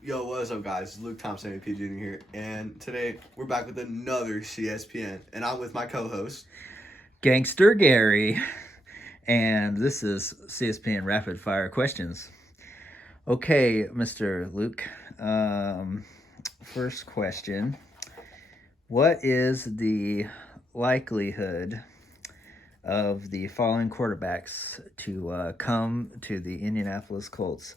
Yo, what's up, guys? It's Luke Thompson, AP Jr. here, and today we're back with another CSPN, and I'm with my co-host. Gangster Gary, and this is CSPN Rapid Fire Questions. Okay, Mr. Luke. First question: what is the likelihood of the following quarterbacks to come to the Indianapolis Colts?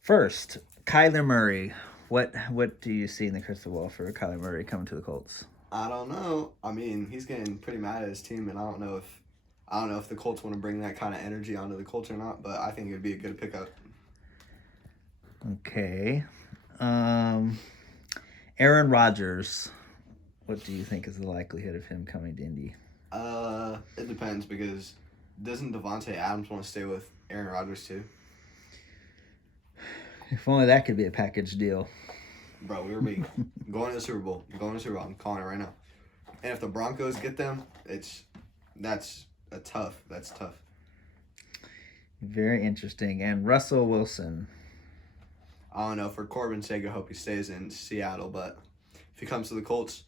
First, Kyler Murray. What do you see in the crystal ball for Kyler Murray coming to the Colts? I don't know. I mean, he's getting pretty mad at his team, and I don't know if the Colts want to bring that kind of energy onto the Colts or not. But I think it'd be a good pickup. Okay. Um, Aaron Rodgers. What do you think is the likelihood of him coming to Indy? It depends because doesn't Devontae Adams want to stay with Aaron Rodgers too? If only that could be a package deal. Bro, we were being going to the Super Bowl. Going to the Super Bowl. I'm calling it right now. And if the Broncos get them, that's tough. Very interesting. And Russell Wilson. I don't know. For Corbin's sake, I hope he stays in Seattle. But if he comes to the Colts,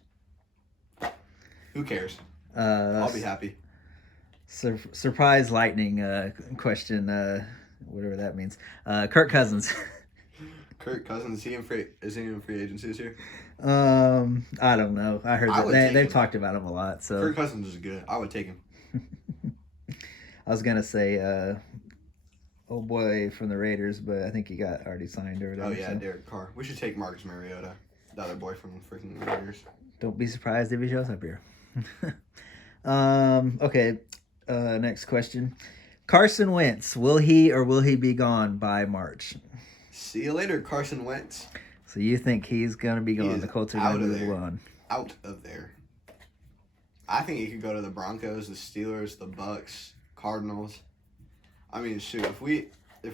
who cares? I'll be happy. Surprise lightning question, whatever that means. Kirk Cousins. Kirk Cousins, is he in free agency this year? I don't know. I heard that they've talked about him a lot. So Kirk Cousins is good. I would take him. I was gonna say, oh boy from the Raiders, but I think he got already signed or whatever. Oh yeah, so. Derek Carr. We should take Marcus Mariota, the other boy from freaking Raiders. Don't be surprised if he shows up here. Okay. Next question. Carson Wentz, will he be gone by March? See you later, Carson Wentz. So you think he's going to be gone? The Colts are going to move on. Out of there. I think he could go to the Broncos, the Steelers, the Bucks, Cardinals. I mean, shoot, if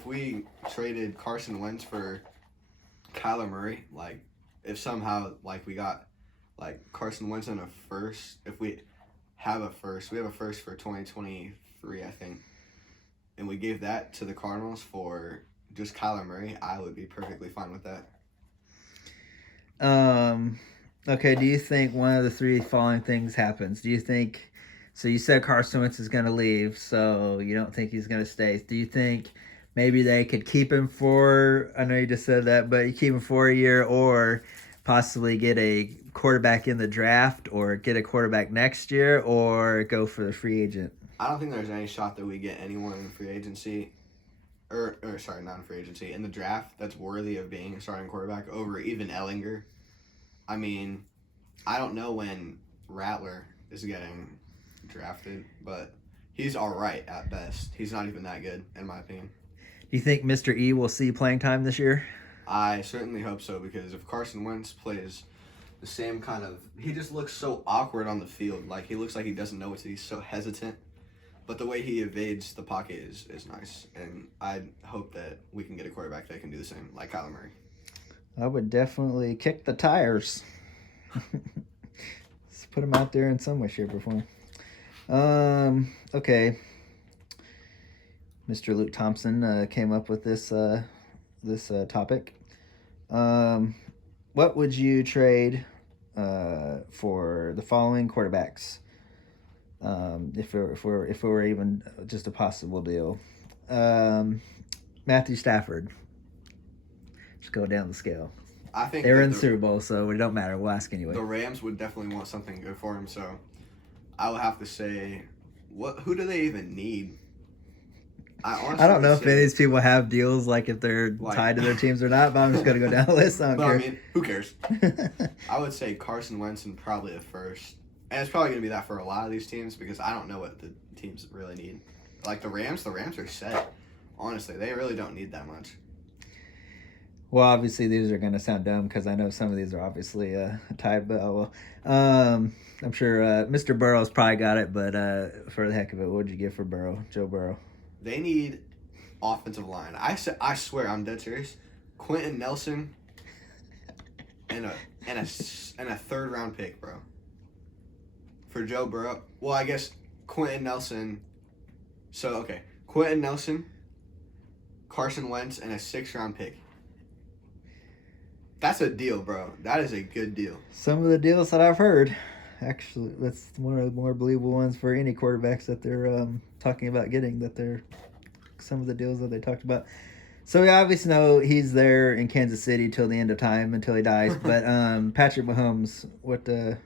we traded Carson Wentz for Kyler Murray, like if somehow like we got like Carson Wentz in a first, if we have a first, we have a first for 2023, I think, and we gave that to the Cardinals for just Kyler Murray, I would be perfectly fine with that. Okay, do you think one of the three following things happens? Do you think, so you said Carson Wentz is going to leave, so you don't think he's going to stay. Do you think maybe they could keep him for, I know you just said that, but you keep him for a year or possibly get a quarterback in the draft or get a quarterback next year or go for the free agent? I don't think there's any shot that we get anyone in free agency, or sorry, not in free agency, in the draft that's worthy of being a starting quarterback over even Ellinger. I mean, I don't know when Rattler is getting drafted, but he's all right at best. He's not even that good, in my opinion. Do you think Mr. E will see playing time this year? I certainly hope so, because if Carson Wentz plays the same kind of... He just looks so awkward on the field. Like, he looks like he doesn't know what to do. He's so hesitant. But the way he evades the pocket is nice. And I hope that we can get a quarterback that can do the same, like Kyler Murray. I would definitely kick the tires. Let's put him out there in some way, shape, or form. Okay. Mr. Luke Thompson came up with this topic. What would you trade for the following quarterbacks? If it were even just a possible deal. Matthew Stafford. Just go down the scale. I think they're in the Super Bowl, so it don't matter. We'll ask anyway. The Rams would definitely want something good for him, so I would have to say, who do they even need? I don't know if any of these people have deals, like if they're tied to their teams or not, but I'm just going to go down the list. I mean, who cares? I would say Carson Wentz and probably the first. And it's probably going to be that for a lot of these teams because I don't know what the teams really need. Like the Rams are set. Honestly, they really don't need that much. Well, obviously, these are going to sound dumb because I know some of these are obviously tied. But I'm sure Mr. Burrow's probably got it. But for the heck of it, what would you give for Burrow, Joe Burrow? They need offensive line. I swear, I'm dead serious. Quentin Nelson and a third round pick, bro. For Joe Burrow. Well, I guess Quentin Nelson. So okay, Quentin Nelson, Carson Wentz, and a 6th round pick. That's a deal, bro. That is a good deal. Some of the deals that I've heard, actually, that's one of the more believable ones for any quarterbacks that they're talking about getting. That they're some of the deals that they talked about. So we obviously know he's there in Kansas City till the end of time, until he dies. But Patrick Mahomes, what the?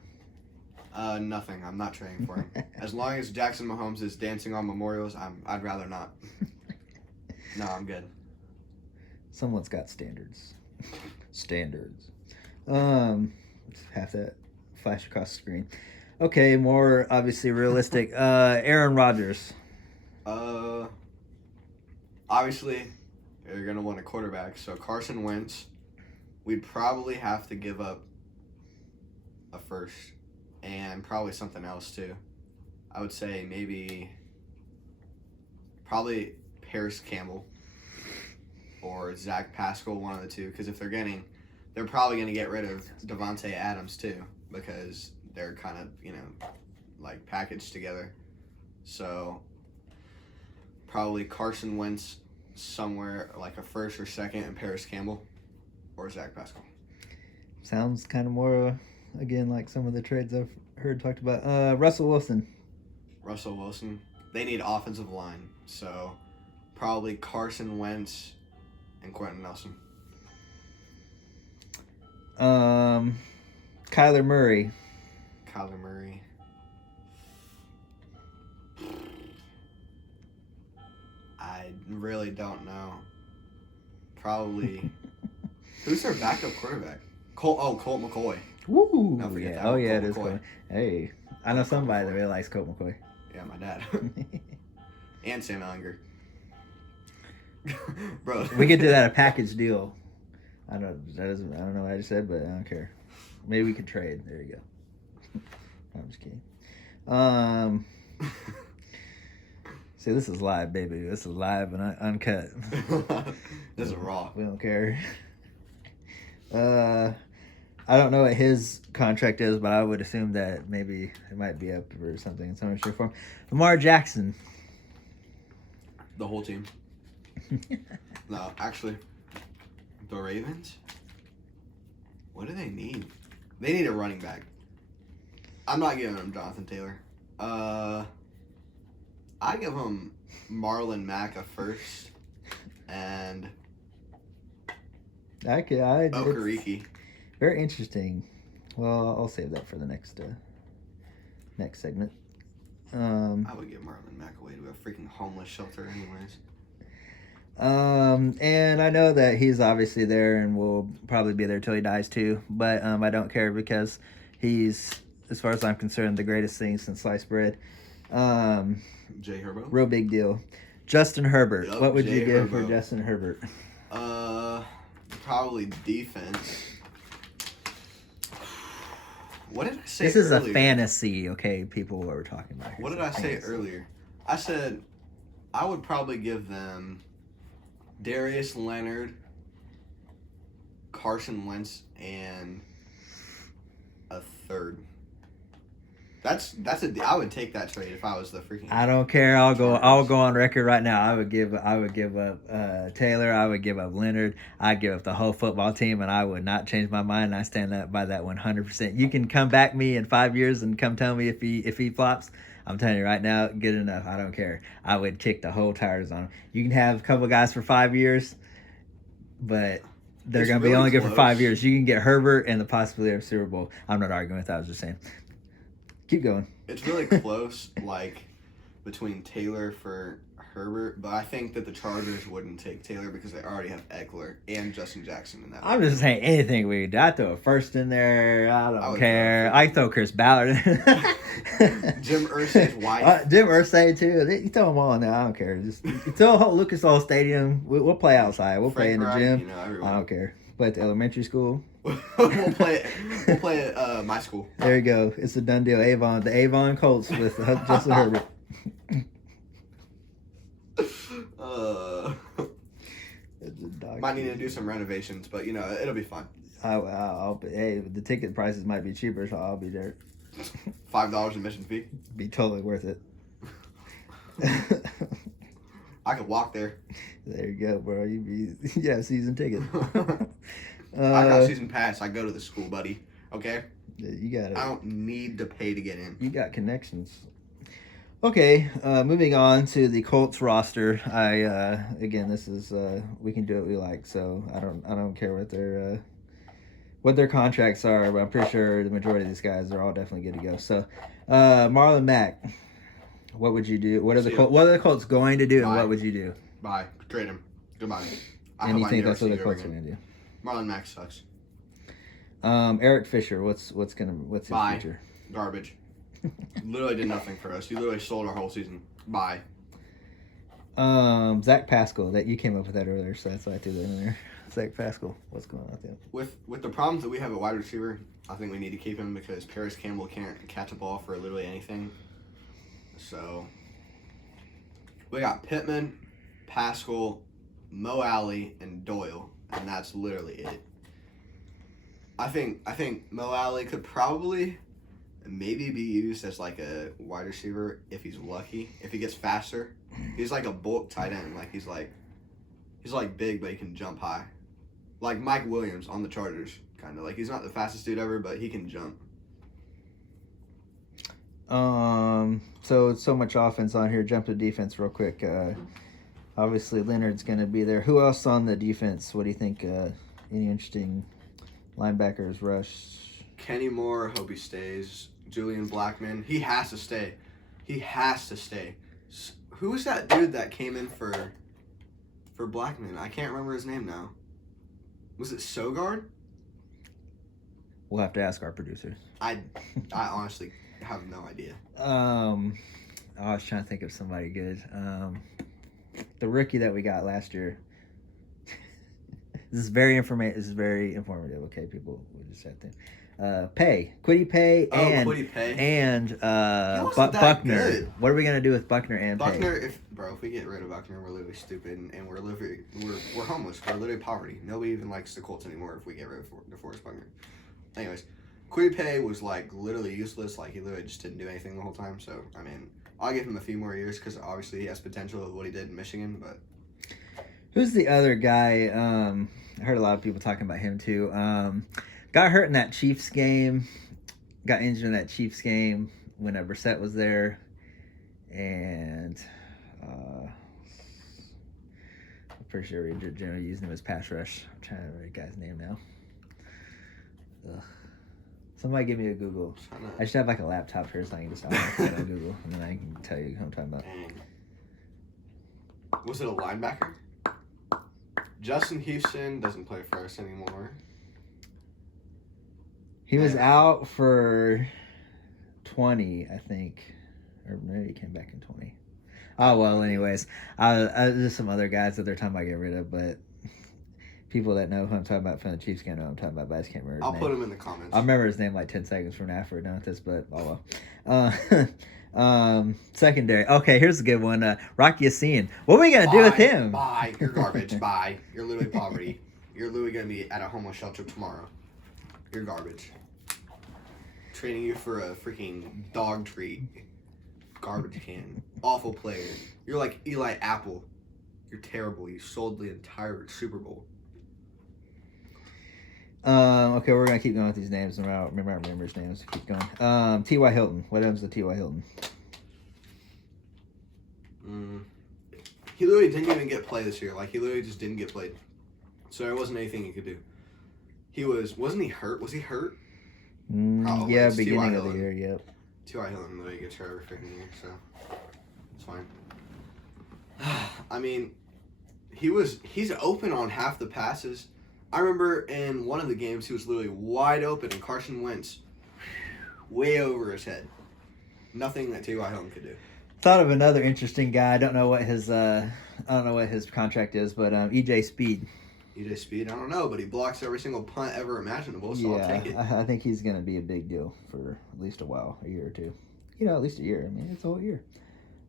Nothing. I'm not trading for him. As long as Jackson Mahomes is dancing on memorials, I'd rather not. No, I'm good. Someone's got standards. Standards. Have that flash across the screen. Okay, more obviously realistic. Aaron Rodgers. Obviously, you're gonna want a quarterback. So Carson Wentz, we'd probably have to give up a first and probably something else too. I would say probably Paris Campbell or Zach Pascal, one of the two. Because if they're probably going to get rid of Devontae Adams too, because they're kind of, like packaged together. So probably Carson Wentz somewhere like a first or second, and Paris Campbell or Zach Pascal. Sounds kind of more, again, like some of the trades I've heard talked about. Russell Wilson. They need offensive line. So probably Carson Wentz and Quentin Nelson. Kyler Murray. I really don't know. Probably. Who's their backup quarterback? Colt McCoy. Woo! Don't forget Yeah. that Oh one, yeah, Colt it is. McCoy. Hey, I know somebody that really likes Colt McCoy. Yeah, my dad. And Sam Ellinger. Bro. We could do that a package deal. I don't know what I just said, but I don't care. Maybe we could trade. There you go. I'm just kidding. See, this is live, baby. This is live and uncut. This is raw. We don't care. I don't know what his contract is, but I would assume that maybe it might be up for something in some shape or form. Lamar Jackson. The whole team. No, actually, the Ravens. What do they need? They need a running back. I'm not giving them Jonathan Taylor. I give him Marlon Mack a first and Okereke. Very interesting. Well, I'll save that for the next segment. I would give Marlon Mack away to a freaking homeless shelter anyways. And I know that he's obviously there and will probably be there till he dies too, but I don't care because he's, as far as I'm concerned, the greatest thing since sliced bread. Jay Herbo? Real big deal. Justin Herbert. Yep, what would Jay you give Herbo. for Justin Herbert? Probably defense. What did I say This is earlier? a fantasy, okay, people, what we're talking about here. What did I say earlier? I said I would probably give them Darius Leonard, Carson Wentz, and a third. I would take that trade if I was the freaking. I don't care. I'll go on record right now. I would give up Taylor. I would give up Leonard. I'd give up the whole football team, and I would not change my mind. I stand by that 100%. You can come back me in 5 years and come tell me if he flops. I'm telling you right now, good enough. I don't care. I would kick the whole tires on him. You can have a couple guys for 5 years, but they're going to be only good for 5 years. You can get Herbert and the possibility of Super Bowl. I'm not arguing with that. I was just saying. Keep going. It's really close, like, between Taylor for Herbert, but I think that the Chargers wouldn't take Taylor because they already have Eckler and Justin Jackson in that. I'm just saying anything we do. I throw a first in there. I don't care. I throw Chris Ballard in. Jim Irsay's wife. Jim Irsay, too. You throw them all in there. I don't care. Just throw a whole Lucas Oil Stadium. We'll play outside. We'll play in the gym. I don't care. Play at the elementary school. We'll play at my school. There you go. It's a done deal. The Avon Colts with Justin Herbert. Might need to do some renovations, but it'll be fun. Hey, the ticket prices might be cheaper, so I'll be there. $5 admission fee. Be totally worth it. I could walk there. There you go, bro. You have season ticket. I got a season pass. I go to the school, buddy. Okay? You got it. I don't need to pay to get in. You got connections. Okay, moving on to the Colts roster. Again, this is we can do what we like, so I don't care what their contracts are, but I'm pretty sure the majority of these guys are all definitely good to go. So, Marlon Mack, what would you do? What are the Colts going to do, and what would you do? Bye. Trade him. Goodbye. And you think that's what the Colts are going to do? Marlon Mack sucks. Eric Fisher, what's his future? Garbage. Literally did nothing for us. He literally sold our whole season. Bye. Zach Pascal, that you came up with that earlier, so that's why I threw that in there. Zach Pascal, what's going on with him? With the problems that we have at wide receiver, I think we need to keep him because Paris Campbell can't catch a ball for literally anything. So we got Pittman, Pascal, Mo Alley, and Doyle, and that's literally it. I think Mo Alley could probably maybe be used as like a wide receiver if he's lucky. If he gets faster, he's like a bulk tight end. Like he's like big, but he can jump high. Like Mike Williams on the Chargers, kind of. Like he's not the fastest dude ever, but he can jump. So much offense on here. Jump to defense real quick. Obviously Leonard's gonna be there. Who else on the defense? What do you think? Any interesting linebackers? Rush. Kenny Moore, hope he stays. Julian Blackman, he has to stay. He has to stay. Who was that dude that came in for Blackman? I can't remember his name now. Was it Sogard? We'll have to ask our producers. I honestly have no idea. I was trying to think of somebody good. The rookie that we got last year. This is very informative. Okay, people, we just have to. Kwity Paye and Buckner. Good. What are we gonna do with Buckner and Buckner? If we get rid of Buckner, we're literally stupid and we're homeless. We're literally poverty. Nobody even likes the Colts anymore if we get rid of DeForest Buckner. Anyways, Kwity Paye was like literally useless. Like he literally just didn't do anything the whole time. So I mean, I'll give him a few more years because obviously he has potential of what he did in Michigan. But who's the other guy? I heard a lot of people talking about him too. Got hurt in that Chiefs game. Got injured in that Chiefs game when Brissett was there. And I'm pretty sure we generally using him as pass rush. I'm trying to remember the guy's name now. Ugh. Somebody give me a Google. I should have like a laptop here so I can just on Google and then I can tell you who I'm talking about. Was it a linebacker? Justin Houston doesn't play for us anymore. He was out for 20, I think. Or maybe he came back in 20. Oh, well, anyways. There's some other guys that they're talking about getting rid of, but people that know who I'm talking about from the Chiefs can know who I'm talking about, but I just can't remember his name. I'll put him in the comments. I'll remember his name like 10 seconds from now for done with this, but oh well. Secondary. Okay, here's a good one. Rocky Yassin. What are we going to do with him? Bye. You're garbage. Bye. You're literally poverty. You're literally going to be at a homeless shelter tomorrow. You're garbage. Trading you for a freaking dog treat. Garbage can. Awful player. You're like Eli Apple. You're terrible. You sold the entire Super Bowl. Okay, we're going to keep going with these names. I don't remember his names. Keep going. T.Y. Hilton. What happens to T.Y. Hilton? He literally didn't even get play this year. Like, he literally just didn't get played. So there wasn't anything he could do. Wasn't he hurt? Was he hurt? Probably. Yeah, beginning of the year, yep. T.Y. Hilton literally gets hurt every freaking year, so it's fine. I mean, he's open on half the passes. I remember in one of the games he was literally wide open and Carson Wentz way over his head. Nothing that T.Y. Hilton could do. Thought of another interesting guy. I don't know what his contract is, but EJ Speed. EJ Speed, I don't know, but he blocks every single punt ever imaginable, so I'll take it. I think he's going to be a big deal for at least a while, a year or two. At least a year. I mean, it's a whole year.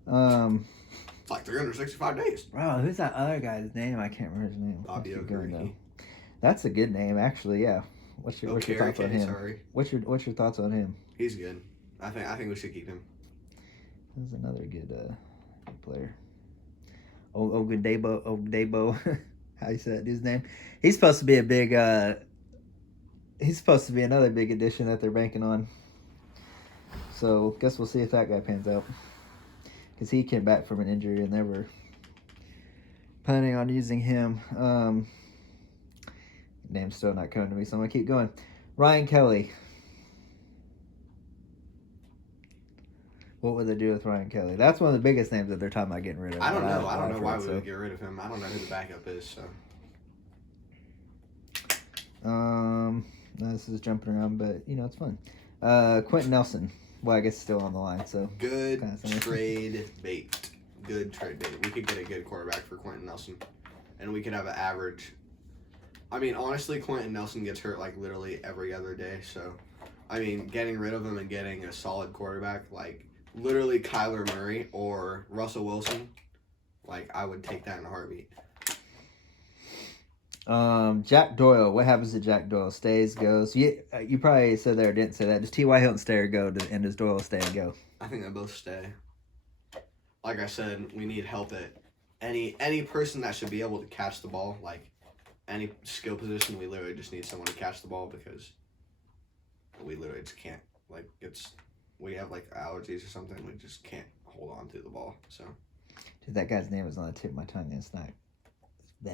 It's like 365 days. Bro, who's that other guy's name? I can't remember his name. Bobby O'Grady. That's a good name, actually. Yeah. What's your thoughts on him? Sorry. What's your thoughts on him? He's good. I think we should keep him. He's another good player. Ogdebo. How you say that dude's name? He's supposed to be a big he's supposed to be another big addition that they're banking on. So guess we'll see if that guy pans out. Because he came back from an injury and they were planning on using him. Name's still not coming to me, so I'm going to keep going. Ryan Kelly. What would they do with Ryan Kelly? That's one of the biggest names that they're talking about getting rid of. I don't know. I don't know why we would get rid of him. I don't know who the backup is, so. This is jumping around, but it's fun. Quentin Nelson. Well, I guess still on the line, so. Good trade bait. Good trade bait. We could get a good quarterback for Quentin Nelson. And we could have an average. I mean, honestly, Quentin Nelson gets hurt like literally every other day, so. I mean, getting rid of him and getting a solid quarterback, like literally Kyler Murray or Russell Wilson, like I would take that in a heartbeat. Jack Doyle. What happens to Jack Doyle? Stays, goes. You probably said that or didn't say that. Does T.Y. Hilton stay or go? And does Doyle stay and go? I think they both stay. Like I said, we need help at any person that should be able to catch the ball. Like any skill position, we literally just need someone to catch the ball because we literally just can't. Like we have like allergies or something. We just can't hold on to the ball. So. Dude, that guy's name was on the tip of my tongue last night. We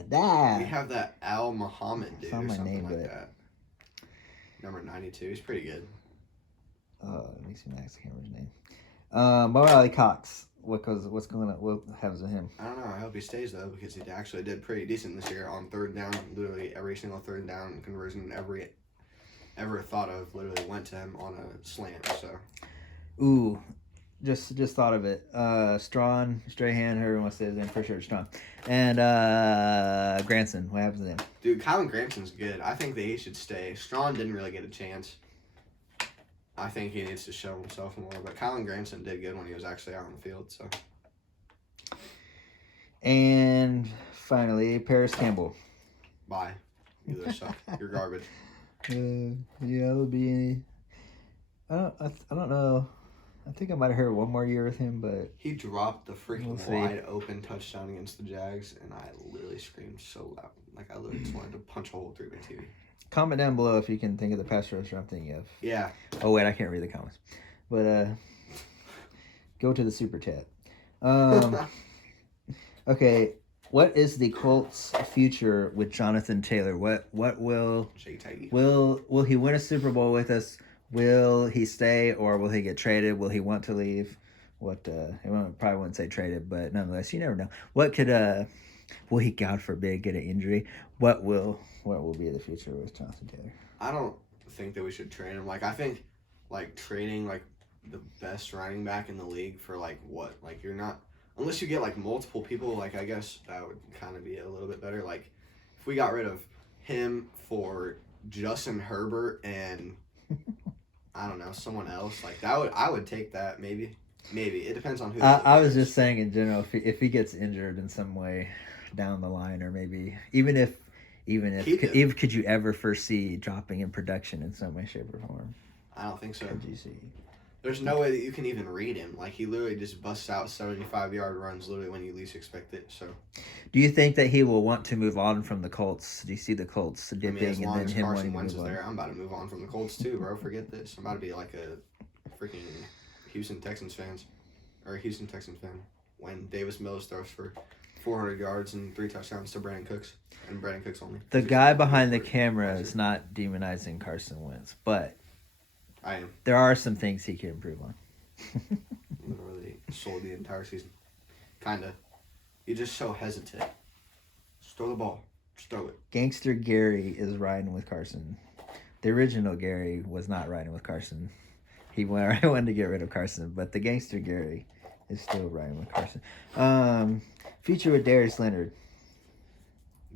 have that Al Muhammad dude or something name, like that. Number 92. He's pretty good. Oh, it makes me mad. I can't remember his name. Mo Alley Cox. What's going on? What happens with him? I don't know. I hope he stays though because he actually did pretty decent this year on third down. Literally every single third down conversion ever thought of literally went to him on a slant. So. Ooh. Just thought of it. Strahan, whoever wants to say his name, for sure, Strahan. And Granson, what happens to him? Dude, Kylan Granson's good. I think that he should stay. Strahan didn't really get a chance. I think he needs to show himself more. But Kylan Granson did good when he was actually out on the field. So. And finally, Paris Campbell. Bye. You guys suck. You're garbage. Yeah, it would be. I don't know. I think I might have heard one more year with him, but he dropped the freaking wide open touchdown against the Jags, and I literally screamed so loud, like I literally just wanted to punch a hole through my TV. Comment down below if you can think of the pass rusher I'm thinking of. Yeah. Oh wait, I can't read the comments, but go to the super chat. Okay, what is the Colts' future with Jonathan Taylor? What will he win a Super Bowl with us? Will he stay or will he get traded? Will he want to leave? I probably wouldn't say traded, but nonetheless, you never know. What could will he, God forbid, get an injury? What will be the future with Jonathan Taylor? I don't think that we should trade him. Like I think like trading like the best running back in the league for like what? Like you're not unless you get like multiple people, like I guess that would kind of be a little bit better. Like if we got rid of him for Justin Herbert and I don't know, someone else like that I would take that maybe it depends on who. I was just saying in general if he gets injured in some way down the line or maybe even if could you ever foresee dropping in production in some way, shape, or form? I don't think so. Could you see? There's no way that you can even read him. Like he literally just busts out 75-yard runs literally when you least expect it. So, do you think that he will want to move on from the Colts? Do you see the Colts dipping as long and then as him Carson wanting Wentz to move is on? there, I'm about to move on from the Colts too, bro. Forget this. I'm about to be like a freaking Houston Texans fan when Davis Mills throws for 400 yards and 3 touchdowns to Brandon Cooks and Brandon Cooks only. The guy behind the camera is not demonizing Carson Wentz, but I am. There are some things he can improve on. Literally sold the entire season. Kinda. You're just so hesitant. Just throw the ball. Just throw it. Gangster Gary is riding with Carson. The original Gary was not riding with Carson. He wanted to get rid of Carson, but the Gangster Gary is still riding with Carson. Feature with Darius Leonard.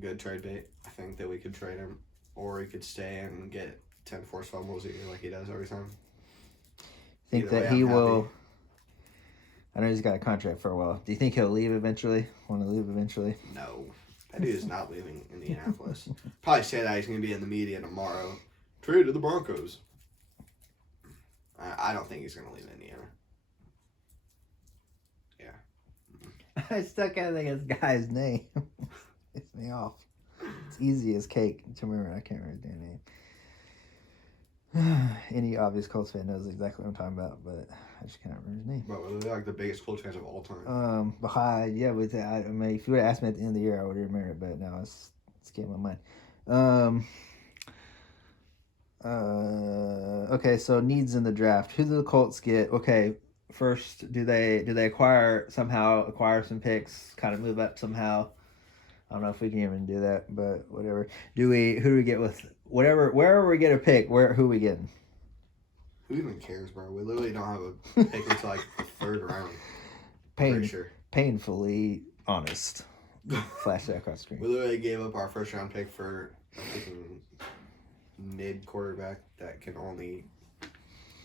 Good trade bait. I think that we could trade him, or he could stay and get 10 forced fumbles a year like he does every time. Think that he will. I know he's got a contract for a while. Do you think he'll leave eventually? Want to leave eventually? No. That dude is not leaving Indianapolis. Probably say that he's going to be in the media tomorrow. Trade to the Broncos. I don't think he's going to leave Indiana. Yeah. I still can't think of this guy's name. It's me off. It's easy as cake to remember. I can't remember their name. Any obvious Colts fan knows exactly what I'm talking about, but I just can't remember his name. Bro, they're like the biggest Colts fans of all time. Behind, yeah, I mean, if you would have asked me at the end of the year, I would have remembered it, but now it's getting my mind. Okay, so needs in the draft. Who do the Colts get? Okay, first, do they acquire some picks, kind of move up somehow? I don't know if we can even do that, but whatever. Who do we get with wherever we get a pick? Who are we getting? Who even cares, bro? We literally don't have a pick until like the third round. Pretty sure. Painfully honest. Flash that across the screen. We literally gave up our first round pick for a freaking mid quarterback that can only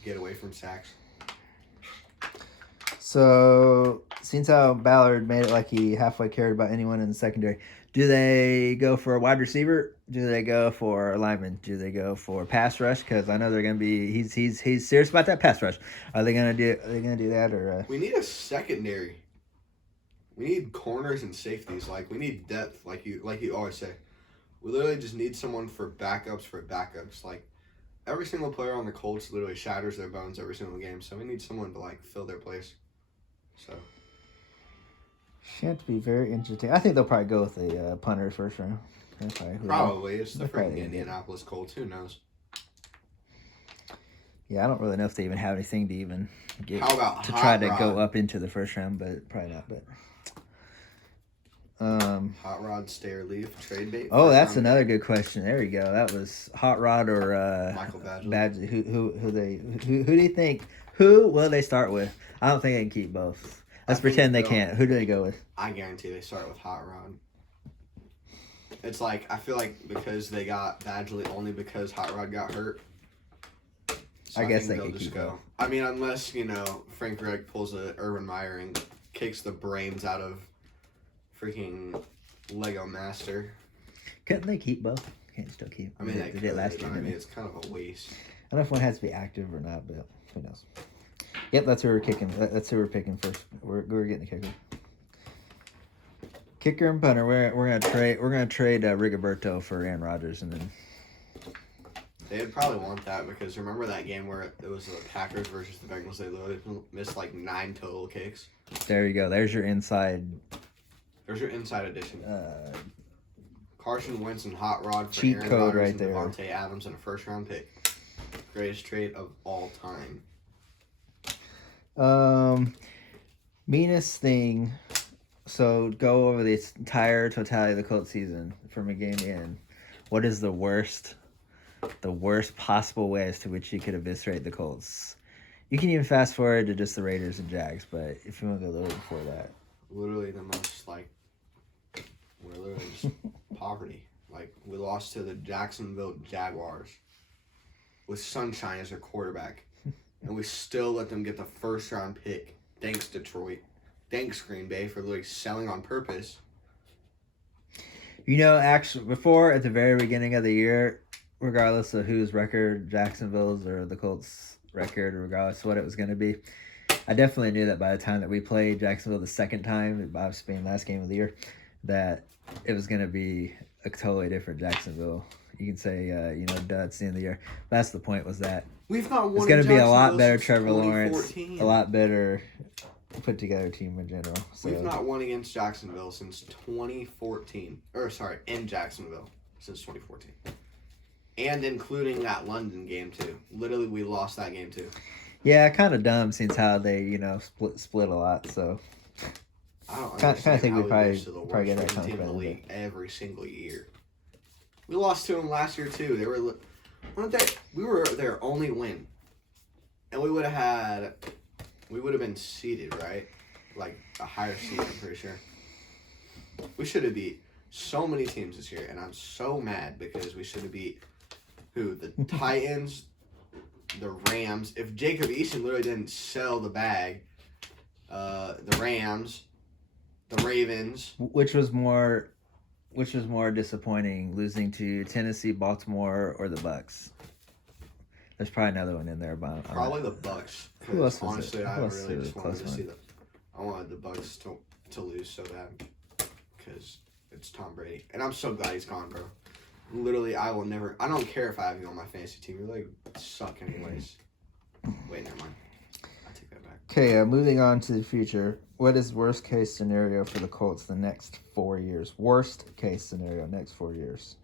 get away from sacks. So, since how Ballard made it like he halfway cared about anyone in the secondary, do they go for a wide receiver? Do they go for a lineman? Do they go for pass rush? Because I know they're gonna be. He's serious about that pass rush. Are they gonna do that or? We need a secondary. We need corners and safeties. Like we need depth. Like you always say. We literally just need someone for backups. Like every single player on the Colts literally shatters their bones every single game. So we need someone to like fill their place. So. Should be very interesting. I think they'll probably go with a punter first round. Probably. It's the freaking Indianapolis Colts. Who knows? Yeah, I don't really know if they even have anything to even get How about to try to go up into the first round, but probably not. But Hot Rod, stay or leave, trade bait. Oh, that's another good question. There we go. That was Hot Rod or Michael Badgley. Who do you think? Who will they start with? I don't think they can keep both. Let's pretend they can't. Who do they go with? I guarantee they start with Hot Rod. It's like, I feel like because they got Badgley only because Hot Rod got hurt. So I guess they could just go. I mean, unless, Frank Reich pulls a Urban Meyer and kicks the brains out of freaking Lego Master. Couldn't they keep both? Can't you still keep? I mean, they did last year. I mean, it's kind of a waste. I don't know if one has to be active or not, but who knows. Yep, that's who we're kicking. That's who we're picking first. We're getting the kicker. Kicker and punter. We're gonna trade Rigoberto for Aaron Rodgers, and then they'd probably want that because remember that game where it was the Packers versus the Bengals? They literally missed like 9 total kicks. There you go. There's your inside. There's your inside edition. Carson Wentz and Hot Rod for cheat Aaron code Rodgers right and there. Devontae Adams and a first round pick. Greatest trade of all time. Meanest thing. So go over the entire totality of the Colts season from a game in. What is the worst possible ways to which you could eviscerate the Colts? You can even fast forward to just the Raiders and Jags, but if you want to go a little before that. Literally the most, we're literally just poverty. Like, we lost to the Jacksonville Jaguars with Sunshine as their quarterback. And we still let them get the first round pick. Thanks, Detroit. Thanks, Green Bay, for literally selling on purpose. Actually, before, at the very beginning of the year, regardless of whose record, Jacksonville's or the Colts' record, regardless of what it was going to be, I definitely knew that by the time that we played Jacksonville the second time, obviously being the last game of the year, that it was going to be a totally different Jacksonville. You can say, duh, it's the end of the year. But that's the point, was that we've not won. It's going to be a lot better Trevor Lawrence, a lot better put together team in general. So. We've not won against Jacksonville since 2014. In Jacksonville since 2014. And including that London game, too. Literally, we lost that game, too. Yeah, kind of dumb since how they, split a lot, so. I don't kind of think we probably get that team in the league every single year. We lost to them last year, too. We were their only win. And we would have been seeded, right? Like a higher seed, I'm pretty sure. We should have beat so many teams this year, and I'm so mad because we should have beat the Titans, the Rams. If Jacob Eason literally didn't sell the bag, the Rams, the Ravens. Which was more disappointing, losing to Tennessee, Baltimore, or the Bucks? There's probably another one in there. Probably the Bucks. Who else was honestly, it? I really just wanted to see I wanted the Bucks to lose so bad because it's Tom Brady, and I'm so glad he's gone, bro. Literally, I will never. I don't care if I have you on my fantasy team. You really suck, anyways. Wait, never mind. I take that back. Okay, moving on to the future. What is worst case scenario for the Colts the next 4 years? Worst case scenario next 4 years,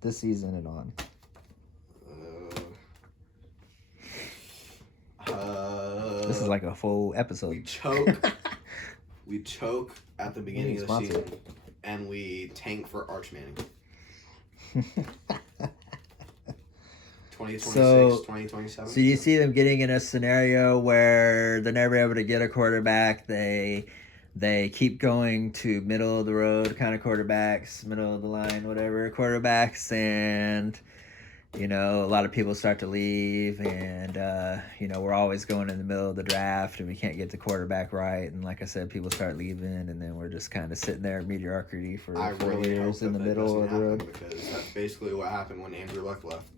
this season and on. This is like a full episode. We choke. We choke at the beginning of the season, and we tank for Arch Manning. 2026, 2027. So you see them getting in a scenario where they're never able to get a quarterback. They keep going to middle of the road kind of quarterbacks, middle of the line, whatever quarterbacks, and a lot of people start to leave, and we're always going in the middle of the draft, and we can't get the quarterback right, and like I said, people start leaving, and then we're just kind of sitting there in mediocrity for 4 years in the middle of the road. Because that's basically what happened when Andrew Luck left.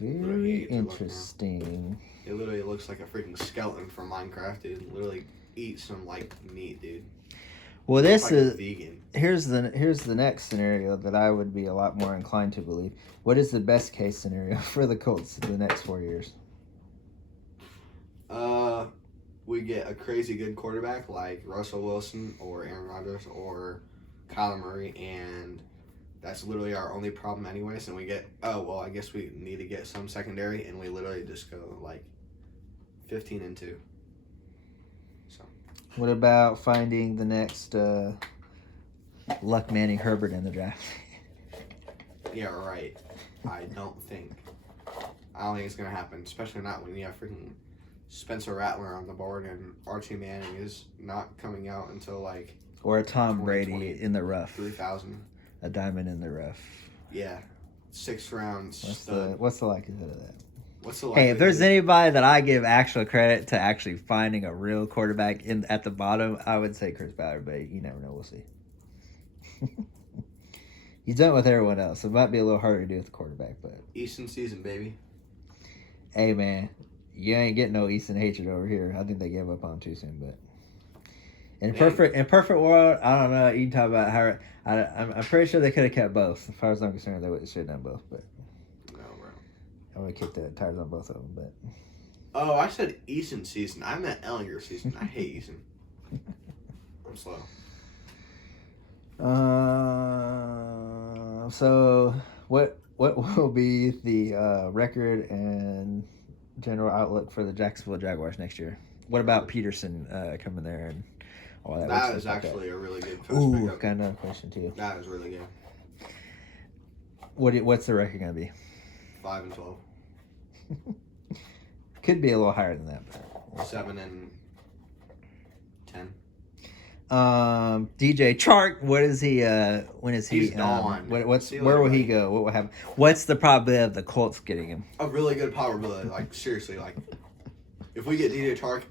Very interesting. It literally looks like a freaking skeleton from Minecraft, dude. It literally eats some meat, dude. Well, this like is vegan. Here's the next scenario that I would be a lot more inclined to believe. What is the best case scenario for the Colts in the next 4 years? We get a crazy good quarterback like Russell Wilson or Aaron Rodgers or Kyler Murray, and that's literally our only problem anyways. And we get I guess we need to get some secondary, and we literally just go 15-2. What about finding the next Luck, Manning, Herbert in the draft? Yeah, right. I don't think it's gonna happen, especially not when you have freaking Spencer Rattler on the board and Archie Manning is not coming out until or a Tom Brady in the rough. 3000. A diamond in the rough. Yeah, 6 rounds. What's the likelihood of that? Hey, if there's anybody that I give actual credit to actually finding a real quarterback at the bottom, I would say Chris Ballard, but you never know. We'll see. He's done it with everyone else. It might be a little harder to do with the quarterback, but Easton season, baby. Hey, man, you ain't getting no Easton hatred over here. I think they gave up on him too soon, but in perfect world, I don't know. You can talk about how I'm pretty sure they could have kept both. As far as I'm concerned, they should have done both, but. I would have kicked the tires on both of them, but... Oh, I said Eason season. I meant Ellinger season. I hate Eason. I'm slow. So, what will be the record and general outlook for the Jacksonville Jaguars next year? What about Peterson coming there and all that? That is actually a really good coach. Ooh, got another question too. That is really good. What's the record going to be? 5-12. Could be a little higher than that. But 7-10. DJ Chark, what is he? When is he? He's gone. Where will he go? What will happen? What's the probability of the Colts getting him? A really good probability. Seriously, if we get DJ Chark,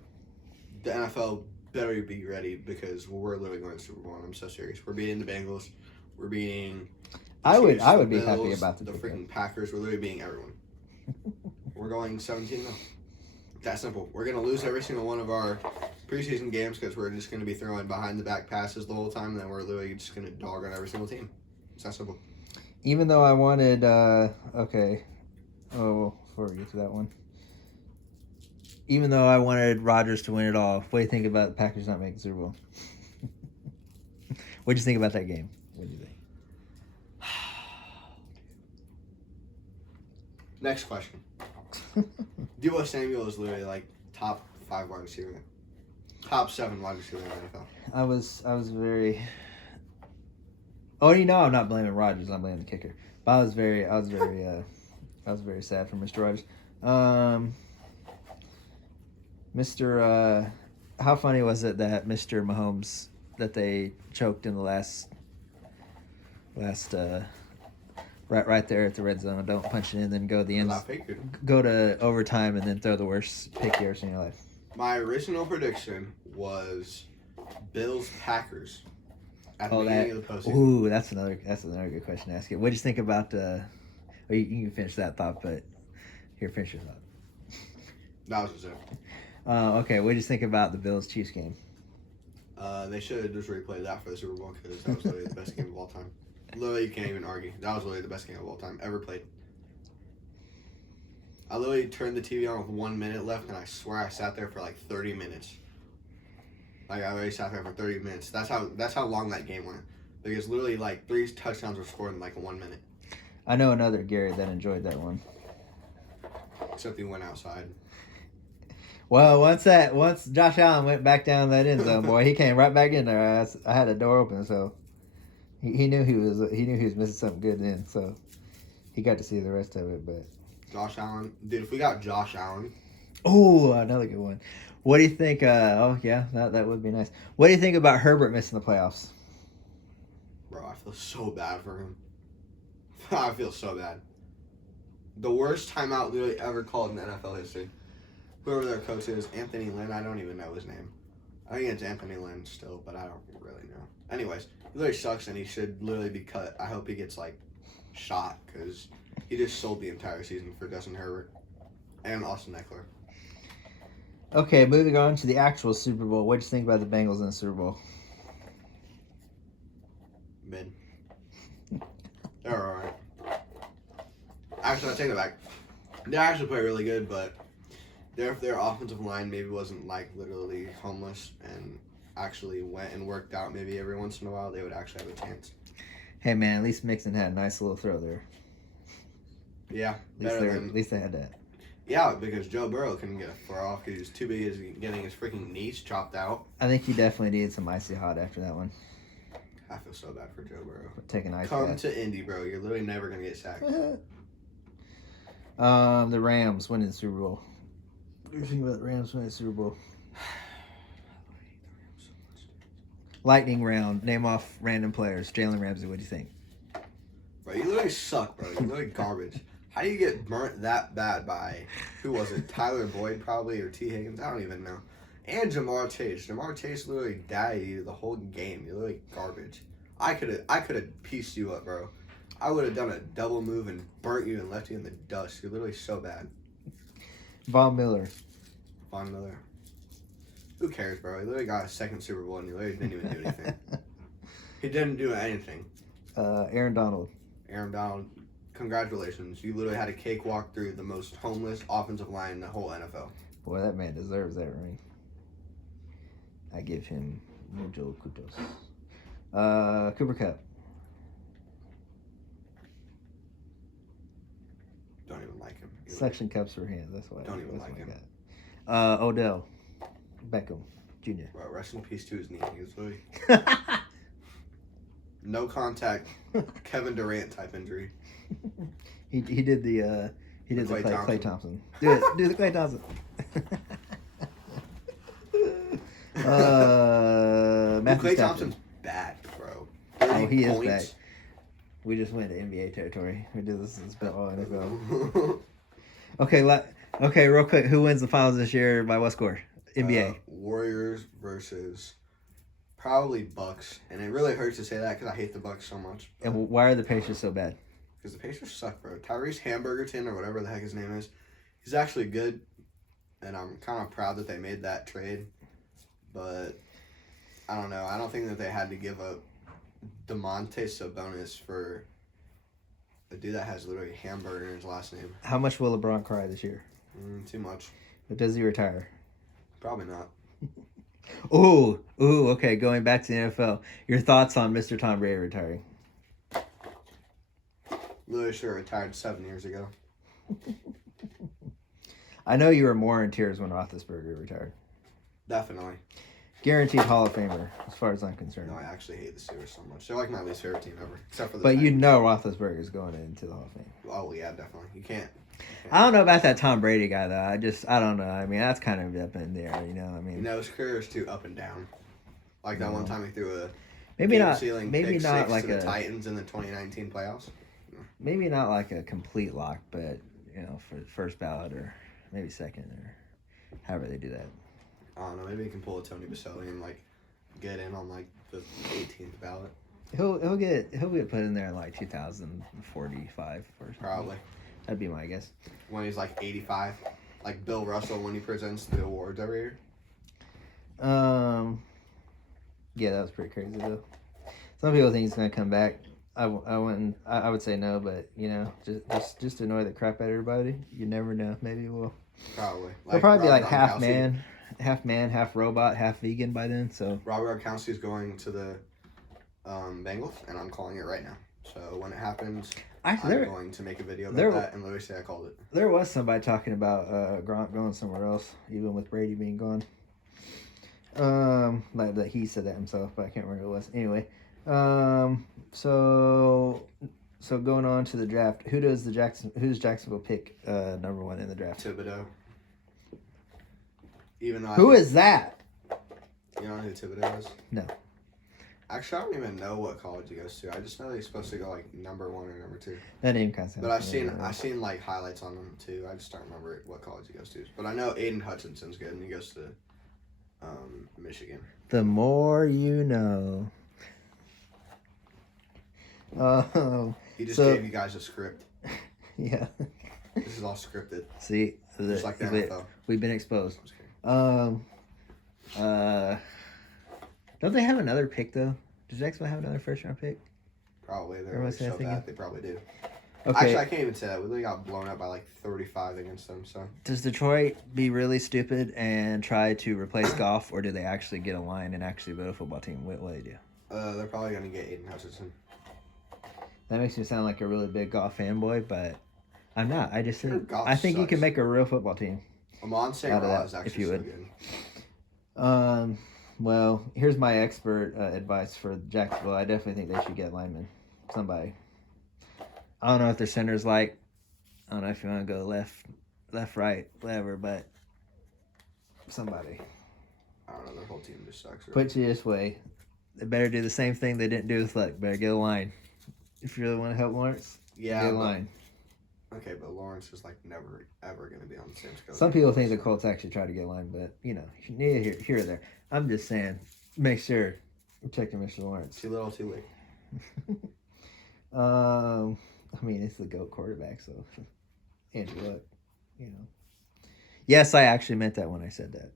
the NFL better be ready because we're literally going to Super Bowl. And I'm so serious. We're beating the Bengals. We're beating. I would be Bills, happy about the freaking Packers. We're literally beating everyone. We're going 17-0. That simple. We're going to lose every single one of our preseason games because we're just going to be throwing behind the back passes the whole time, and then we're literally just going to dog on every single team. It's that simple. Even though I wanted, before we get to that one. Even though I wanted Rodgers to win it all, what do you think about the Packers not making the Super Bowl? What do you think about that game? What do you think? Next question. Deebo Samuel is literally top 5 wide receiver, top 7 wide receiver in the NFL. I was very. Oh, I'm not blaming Rodgers. I'm blaming the kicker. But I was very sad for Mr. Rodgers. How funny was it that Mr. Mahomes that they choked in the last. Right there at the red zone. Don't punch it in, then go to the end. Go to overtime and then throw the worst pick you ever seen in your life. My original prediction was Bills Packers at the beginning of the postseason. Ooh, that's another good question to ask you. What did you think about you can finish that thought, but here, finish your thought. That was just it. Okay, what did you think about the Bills Chiefs game? They should have just replayed that for the Super Bowl because that was literally the best game of all time. Literally, you can't even argue. That was literally the best game of all time ever played. I literally turned the TV on with 1 minute left, and I swear I sat there for like 30 minutes. Like I already sat there for 30 minutes. That's how long that game went. Because literally like 3 touchdowns were scored in like 1 minute. I know another Gary that enjoyed that one. Except he went outside. Well, once Josh Allen went back down that end zone, boy, he came right back in there. I had the door open, so he knew he was missing something good then. So he got to see the rest of it. But Josh Allen, dude, if we got Josh Allen. Oh, another good one. What do you think? Oh yeah, that would be nice. What do you think about Herbert missing the playoffs? Bro, I feel so bad for him. I feel so bad. The worst timeout literally ever called in NFL history. Whoever their coach is, Anthony Lynn, I don't even know his name. I think it's Anthony Lynn still, but I don't really know. Anyways, he literally sucks and he should literally be cut. I hope he gets, like, shot because he just sold the entire season for Justin Herbert and Austin Eckler. Okay, moving on to the actual Super Bowl. What did you think about the Bengals in the Super Bowl? Mid. They're alright. Actually, I take it back. They actually play really good, but if their offensive line maybe wasn't like literally homeless and actually went and worked out maybe every once in a while, they would actually have a chance. Hey man, at least Mixon had a nice little throw there. Yeah, At least they had that. Yeah, because Joe Burrow couldn't get a throw off because he was too big as getting his freaking knees chopped out. I think he definitely needed some icy hot after that one. I feel so bad for Joe Burrow. Take an ice Come bath. to Indy, bro. You're literally never gonna get sacked. The Rams winning the Super Bowl. What do you think about the Rams winning the Super Bowl? Lightning round. Name off random players. Jalen Ramsey, what do you think? Bro, you literally suck, bro. You're literally garbage. How do you get burnt that bad by, who was it? Tyler Boyd probably, or T. Higgins? I don't even know. And Jamar Chase. Jamar Chase literally died you the whole game. You're literally garbage. I could have pieced you up, bro. I would have done a double move and burnt you and left you in the dust. You're literally so bad. Von Miller. Von Miller. Who cares, bro? He literally got a second Super Bowl and he literally didn't even do anything. He didn't do anything. Aaron Donald. Aaron Donald, congratulations. You literally had a cakewalk through the most homeless offensive line in the whole NFL. Boy, that man deserves that ring. I give him mucho kudos. Cooper Kupp. Don't even like him. Suction cups for hands. That's why. Don't even like him. Odell Beckham Jr. Bro, rest in peace to his knee. He was literally no contact, Kevin Durant type injury. he did the Klay Thompson. Do the Klay Thompson. Klay Thompson's bad, bro. Oh, he is bad. We just went to NBA territory. We did this all NFL. Okay, real quick. Who wins the finals this year by what score? NBA. Warriors versus probably Bucks. And it really hurts to say that because I hate the Bucks so much. And why are the Pacers so bad? Because the Pacers suck, bro. Tyrese Hamburgerton, or whatever the heck his name is, he's actually good. And I'm kind of proud that they made that trade. But I don't know. I don't think that they had to give up Domantas Sabonis for a dude that has literally hamburger in his last name. How much will LeBron cry this year? Too much. But does he retire? Probably not. Ooh, okay, going back to the NFL. Your thoughts on Mr. Tom Brady retiring? Literally should have retired 7 years ago. I know you were more in tears when Roethlisberger retired. Definitely. Guaranteed Hall of Famer, as far as I'm concerned. No, I actually hate the Steelers so much. They're like my least favorite team ever, except for the But Titans. you know Roethlisberger's going into the Hall of Fame. Oh, yeah, definitely. You can't. I don't know about that Tom Brady guy, though. I don't know. I mean, that's kind of up in there, you know. I mean, You know, his career is too up and down. Like that one time he threw a maybe not game-sealing maybe pick not six like to the a Titans in the 2019 playoffs. maybe not like a complete lock, but you know, for first ballot or maybe second or however they do that. I don't know. Maybe he can pull a Tony Baselli and like get in on like the 18th ballot. He'll get put in there in like 2045 or something. Probably. That'd be my guess. When he's like 85, like Bill Russell when he presents the awards every year. Yeah, that was pretty crazy though. Some people think he's gonna come back. I wouldn't. I would say no, but just annoy the crap out of everybody. You never know. Maybe we'll. Probably. He'll probably be like Rob half Gronkowski. man, half robot, half vegan by then. So Robert Gronkowski's going to the Bengals, and I'm calling it right now. So when it happens, I'm going to make a video about that and literally say I called it. There was somebody talking about Gronk going somewhere else, even with Brady being gone. Like that he said that himself, but I can't remember who it was. Anyway, so going on to the draft, who's Jacksonville pick number 1 in the draft? Thibodeau. Even though who is that? You don't know who Thibodeau is? No. Actually, I don't even know what college he goes to. I just know that he's supposed to go like number 1 or number 2. That name kind of sounds. But I've seen like highlights on him too. I just don't remember what college he goes to. But I know Aiden Hutchinson's good, and he goes to Michigan. The more you know. He just gave you guys a script. Yeah. This is all scripted. See, just like the NFL. We've been exposed. Don't they have another pick though? Does Jacksonville have another first round pick? Probably. They probably do. Okay. Actually, I can't even say that. We got blown out by like 35 against them. So does Detroit be really stupid and try to replace Goff, or do they actually get a line and actually build a football team? What do they do? They're probably gonna get Aiden Hutchinson. That makes me sound like a really big Goff fanboy, but I'm not. I just think Goff you sucks. can make a real football team. Amon St. Ra is actually if you so would. good. Well, here's my expert advice for Jacksonville. I definitely think they should get linemen. Somebody. I don't know if their center's like. I don't know if you want to go left, right, whatever, but somebody. I don't know. Their whole team just sucks. Really. Put you this way. They better do the same thing they didn't do with Luck. Better get a line. If you really want to help Lawrence, get a line. Okay, but Lawrence is like never, ever going to be on the same scope. Some people think the Colts actually try to get a line, but, neither here or there. I'm just saying, make sure you're checking Mr. Lawrence. Too little, too late. I mean, it's the GOAT quarterback, so Andrew Luck, Yes, I actually meant that when I said that.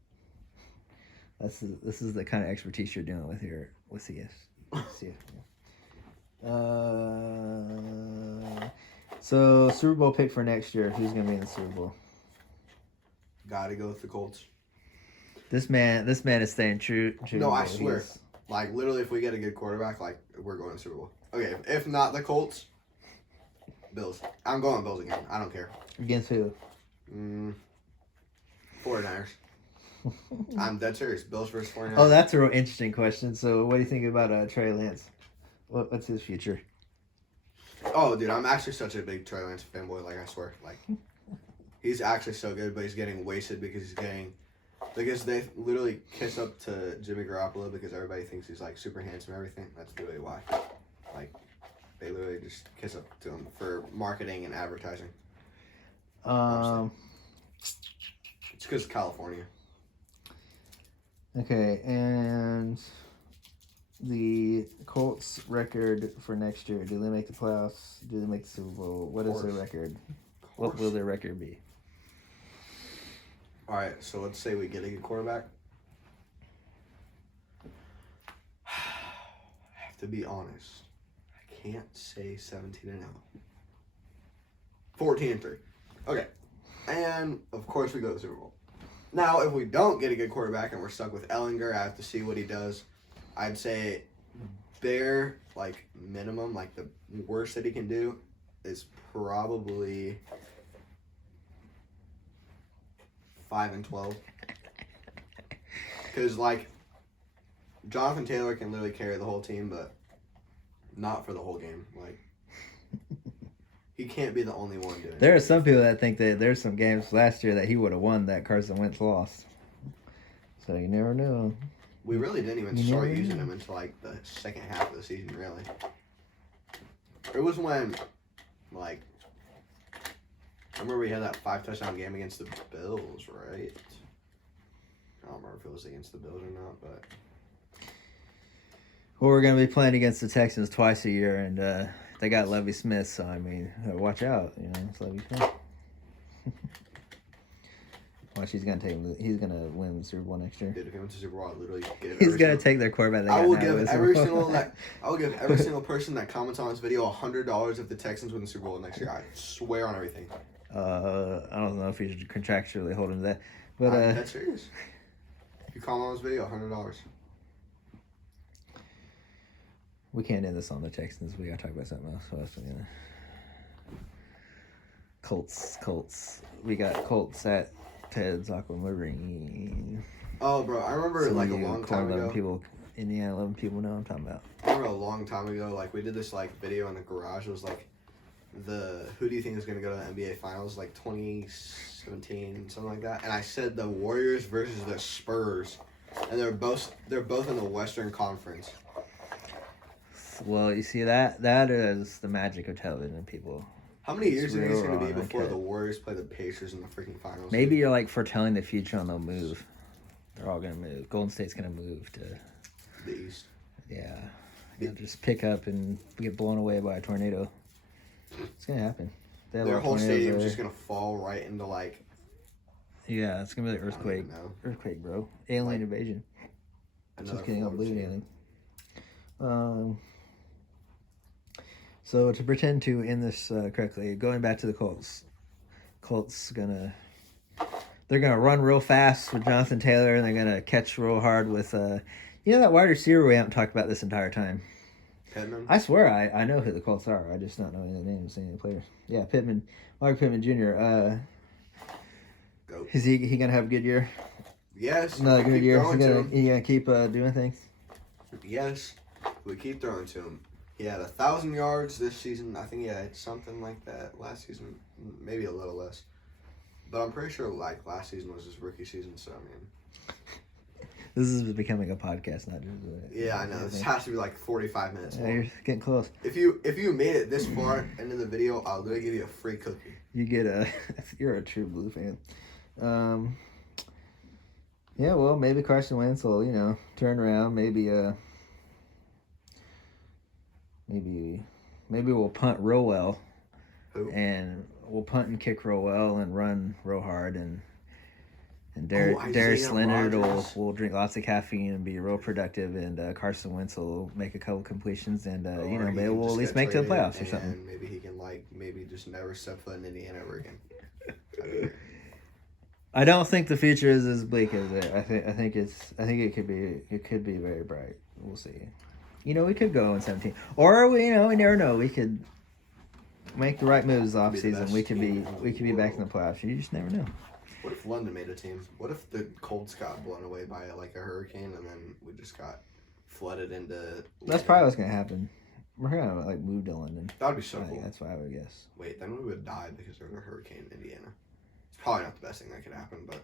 This is the kind of expertise you're dealing with here with CS. So Super Bowl pick for next year. Who's gonna be in the Super Bowl? Gotta go with the Colts. This man is staying true. No, I swear. Like literally, if we get a good quarterback, like we're going to Super Bowl. Okay, if not the Colts, Bills. I'm going Bills again. I don't care. Against who? 49ers. I'm dead serious. Bills versus 49ers. Oh, that's a real interesting question. So, what do you think about Trey Lance? What's his future? Oh, dude, I'm actually such a big Trey Lance fanboy. Like, I swear, like, he's actually so good, but he's getting wasted because they literally kiss up to Jimmy Garoppolo because everybody thinks he's like super handsome and everything. That's literally why. Like, they literally just kiss up to him for marketing and advertising. It's because California. Okay, and the Colts record for next year. Do they make the playoffs? Do they make the Super Bowl? What is their record? What will their record be? All right, so let's say we get a good quarterback. I have to be honest. I can't say 17-0. 14-3. Okay. And, of course, we go to the Super Bowl. Now, if we don't get a good quarterback and we're stuck with Ellinger, I have to see what he does. I'd say bare, like, minimum, like, the worst that he can do is probably 5-12. Because, like, Jonathan Taylor can literally carry the whole team, but not for the whole game. Like, he can't be the only one doing it. There are some people that think that there's some games last year that he would have won that Carson Wentz lost. So you never know. We really didn't even start using him until, like, the second half of the season, really. It was when, like, I remember we had that 5-touchdown game against the Bills, right? I don't remember if it was against the Bills or not, but... Well, we're going to be playing against the Texans twice a year, and they got Lovie Smith, so, I mean, watch out. It's Lovie Smith. Watch, he's gonna win the Super Bowl next year. Dude, if he wins the Super Bowl, I'll literally give He's gonna take their quarterback. I will give every single person that comments on this video $100 if the Texans win the Super Bowl next year. I swear on everything. I don't know if he's contractually holding to that, but that's serious. If you comment on this video, $100. We can't end this on the Texans. We gotta talk about something else. What else are we gonna... Colts. We got Colts at Ted's Aquamarine. Oh, bro, I remember a long time ago. Indiana 11 people know what I'm talking about. I remember a long time ago, we did this video in the garage. It was who do you think is gonna go to the NBA Finals, 2017, something like that. And I said the Warriors versus the Spurs, and they're both in the Western Conference. Well, you see that is the magic of television, people. How many years do you think it's going to be before the Warriors play the Pacers in the freaking finals? Maybe you're foretelling the future and they'll move. They're all going to move. Golden State's going to move to the East. Yeah. They'll just pick up and get blown away by a tornado. It's going to happen. Their whole stadium's just going to fall right into Yeah, it's going to be the earthquake. Earthquake, bro. Alien invasion. Just kidding, I'm believing alien. So to pretend to end this correctly, going back to the Colts. They're gonna run real fast with Jonathan Taylor, and they're gonna catch real hard with that wide receiver we haven't talked about this entire time. Pittman. I swear I know who the Colts are. I just don't know any of the names, any of the players. Yeah, Pittman, Mark Pittman Jr. Go. Is he gonna have a good year? Yes. Another good year. He gonna keep doing things. Yes, we keep throwing to him. He had 1,000 yards this season. I think he had something like that last season, maybe a little less. But I'm pretty sure last season was his rookie season. So I mean, this is becoming a podcast, not just. Yeah, I know. This has to be 45 minutes long. Yeah, you're getting close. If you made it this far into the video, I'll literally give you a free cookie. You get you're a true Blue fan. Yeah, well, maybe Carson Wentz will turn around. Maybe we'll punt real well. Who? And we'll punt and kick real well and run real hard and Darius Leonard will drink lots of caffeine and be real productive, and Carson Wentz will make a couple completions, and maybe we'll at least make to the playoffs or something. And maybe he can maybe just never step foot in Indiana ever again. I don't think the future is as bleak as it. I think it could be very bright. We'll see. We could go in 17, or we never know. We could make the right moves off season. We could be back in the playoffs. You just never know. What if London made a team? What if the Colts got blown away by a hurricane and then we just got flooded into London? That's probably what's gonna happen. We're gonna move to London. That would be so cool. That's what I would guess. Wait, then we would die because there's a hurricane in Indiana. It's probably not the best thing that could happen, but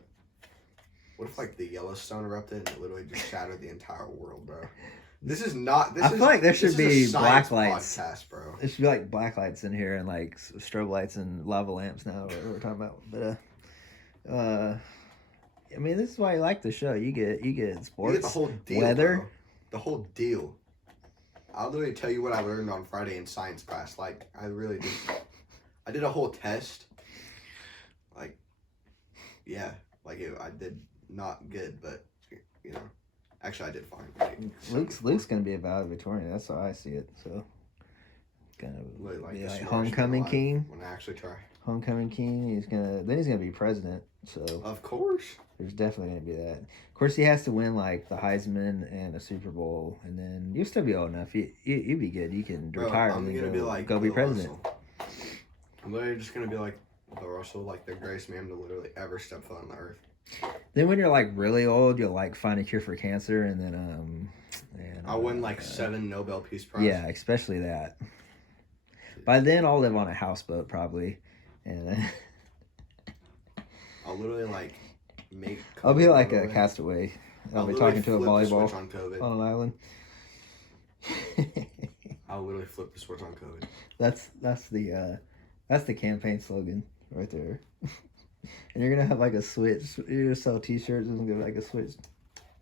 what if the Yellowstone erupted and it literally just shattered the entire world, bro? This is not. I feel like there should be black lights, podcast, bro. There should be black lights in here and strobe lights and lava lamps now. What we're talking about, but I mean, this is why I like the show. You get sports, you get the whole deal, weather, bro. The whole deal. I'll literally tell you what I learned on Friday in science class. I really did. I did a whole test. I did not good, but actually I did fine. Luke's gonna be a valedictorian. That's how I see it. So, gonna be homecoming king. When I actually try. Homecoming king. He's gonna be president. So of course, there's definitely gonna be that. Of course, he has to win the Heisman and a Super Bowl, and then you'll still be old enough. You'd be good. You can retire and then go be president. I'm literally just gonna be like Bill Russell, the greatest man to literally ever step foot on the earth. Then when you're really old, you'll find a cure for cancer, and then I'll win 7 Nobel Peace Prize. Yeah, especially that. By then, I'll live on a houseboat probably, and I'll literally make. I'll be like a castaway. I'll be talking to a volleyball on an island. I'll literally flip the switch on COVID. That's the campaign slogan right there. And you're gonna have a switch. You're gonna sell T-shirts and give a switch.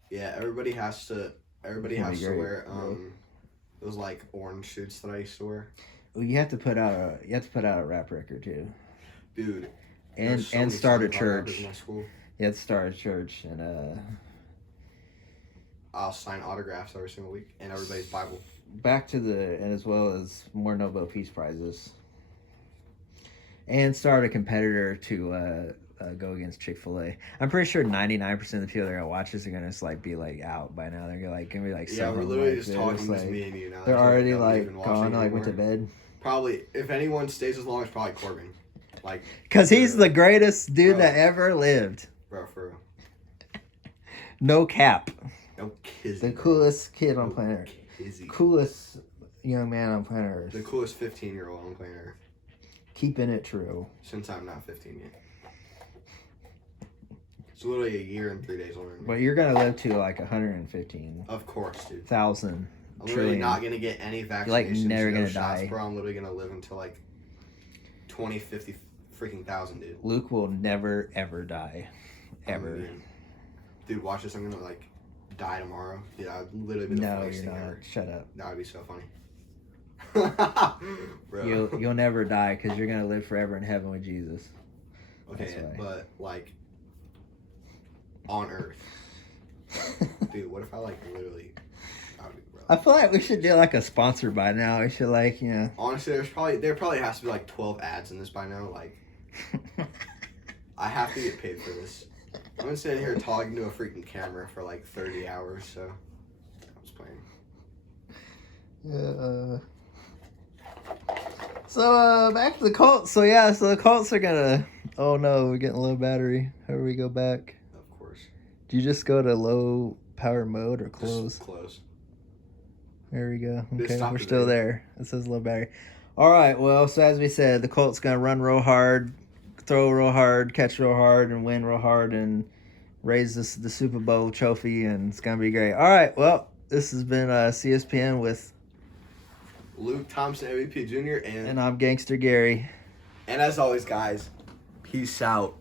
Yeah, everybody has to wear those orange suits that I used to wear. Well, you have to put out a rap record too, dude. And start a church. Yeah, to start a church and I'll sign autographs every single week and everybody's Bible. back to and as well as more Nobel Peace Prizes. And start a competitor to go against Chick-fil-A. I'm pretty sure 99% of the people that are gonna watch this are gonna just like be like out by now. They're gonna be like, yeah, we're literally just talking to me and you now. They're already like gone, like went to bed. Probably, if anyone stays as long, it's probably Corbin. Like, because he's the greatest dude that ever lived. Bro, for real. No cap. No kizzy. The coolest kid on planet Earth. Kizzy. Coolest young man on planet Earth. The coolest 15-year-old on planet Earth. Keeping it true. Since I'm not 15 yet. It's literally a year and 3 days older than me. But you're gonna live to like 115. Of course, dude. Thousand. I'm literally not gonna get any vaccinations. You're like never gonna shots, die. Bro, I'm literally gonna live until like 20, 50 freaking thousand, dude. Luke will never ever die. Ever. Dude, watch this. I'm gonna like die tomorrow. Dude, I'd literally be the funniest thing ever. Shut up. That would be so funny. Bro. You'll never die because you're gonna live forever in heaven with Jesus. Okay, but like on Earth, dude. What if I like literally? I feel like we should do like a sponsor by now. We should like Honestly, there probably has to be like 12 ads in this by now. Like, I have to get paid for this. I've been sitting here talking to a freaking camera for like 30 hours, so I was playing. Yeah. So back to the Colts. So the Colts are gonna. Oh no, we're getting low battery. How do we go back? Of course. Do you just go to low power mode or close? Just close. There we go. Okay, we're still there. It says low battery. All right. Well, so as we said, the Colts gonna run real hard, throw real hard, catch real hard, and win real hard, and raise the Super Bowl trophy, and it's gonna be great. All right. Well, this has been CSPN with Luke Thompson, MVP Jr. and I'm Gangster Gary. And as always, guys, peace out.